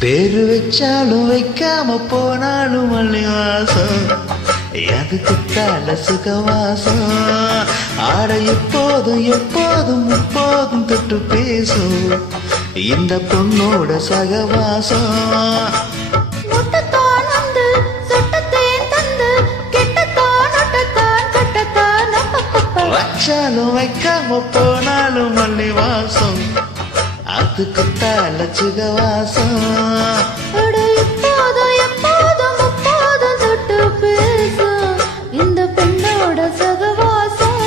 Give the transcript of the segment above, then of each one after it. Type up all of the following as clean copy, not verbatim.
பேரு வச்சாலும் வைக்காம போனாலும் மல்லிவாசம் அதுக்கு தல சுகவாசம் ஆட எப்போதும் எப்போதும் எப்போதும் தொட்டு பேசும் இந்த பொண்ணோட சகவாசம் வச்சாலும் வைக்காம போனாலும் மல்லிவாசம் அதுக்கு தல சுகவாசம் இந்த பெண்ணோட சகவாசம்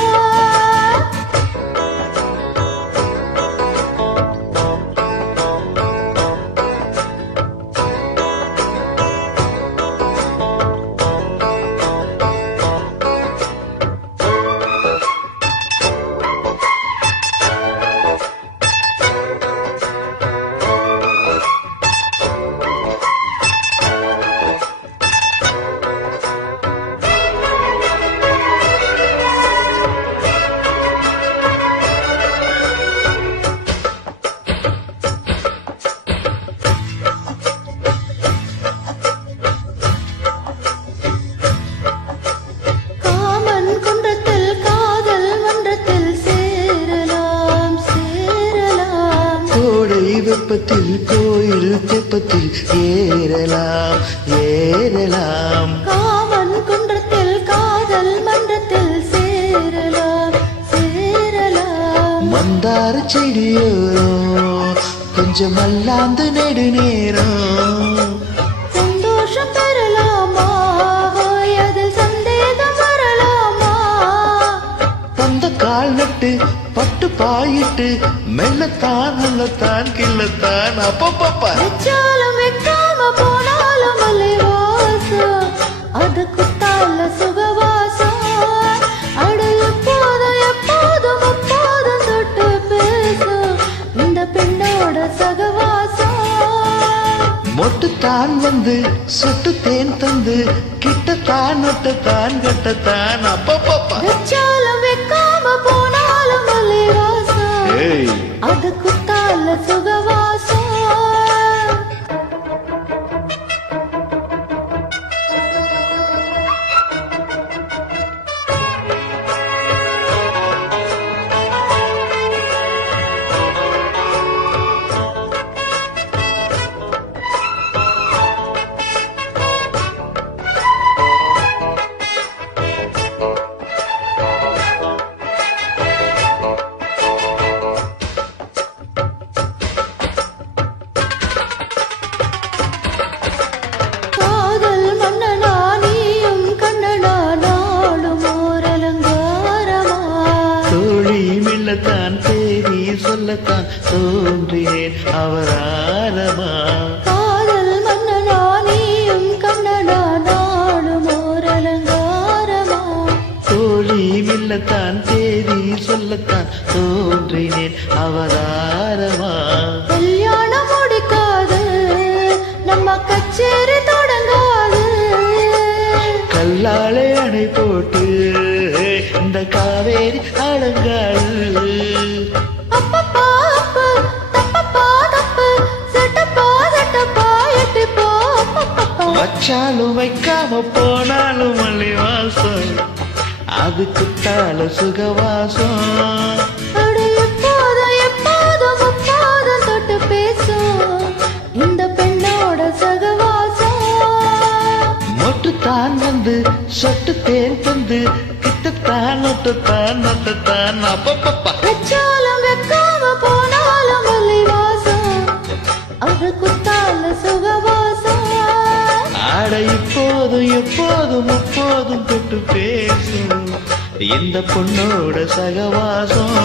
வெப்பத்தில் கோயில் தெப்பத்தில் ஏறலாம் ஏறலாம் காமன் குன்றத்தில் காதல் மன்றத்தில் சேரலாம் சேரலாம் மந்தார செடியோரம் கொஞ்சம் மல்லாந்து நெடு நேரம் சந்தோஷம் பெறலாமா அதில் சந்தேகம் வரலாமா தந்த கால் நட்டு பட்டு பாயிட்டு மெல்லத்தான் நல்லத்தான் கிள்ளத்தான் அப்பப்பப்பா வச்சாலும் வைக்காம போனாலும் மல்லிவாசம் அது குத்தால சுகவாசம் அடு எப்போதும் எப்போதும் எப்போதும் தொட்டு பேசும் இந்த பெண்ணோட சகவாசம் மொட்டுத்தான் வந்து சொட்டு தேன் தந்து கிட்டத்தான் நொட்டத்தான் கட்டத்தான் அப்பப்பப்பா வச்சாலும் வைக்காம போனாலும் மல்லிவாசம் அது குத்தால சுகவாசம் தான் தேடி சொல்லத்தான் தோன்றினேன் அவராரமா காதல் மன்னனா நீயும் கண்ணனா நாடும் ஓர் அலங்காரமா தோழி மில்லத்தான் தேடி சொல்லத்தான் தோன்றினேன் அவராரமா கல்யாணம் முடிக்காது நம்ம கச்சேரி தொடங்காது கல்லாலே அணை போட்டு இந்த காவேரி அடங்காது வச்சாலும் வைக்காம போனாலும் மல்லிவாசம் அதுக்கு தாள சுகவாசம் எப்போதும் எப்போதும் எப்போதும் தொட்டு பேசும் இந்த பெண்ணோட சகவாசம் மொட்டுத்தான் வந்து சொட்டு தேன் தந்து கிட்டத்தான் நொட்டத்தான் நொட்டத்தான் அப்பப்பப்பா வச்சாலும் வைக்காம போனாலும் மல்லிவாசம் அது குத்தால சுகவாசம் ஆட இப்போதும் எப்போதும் எப்போதும் தொட்டு பேசும் இந்த பொண்ணோட சகவாசம்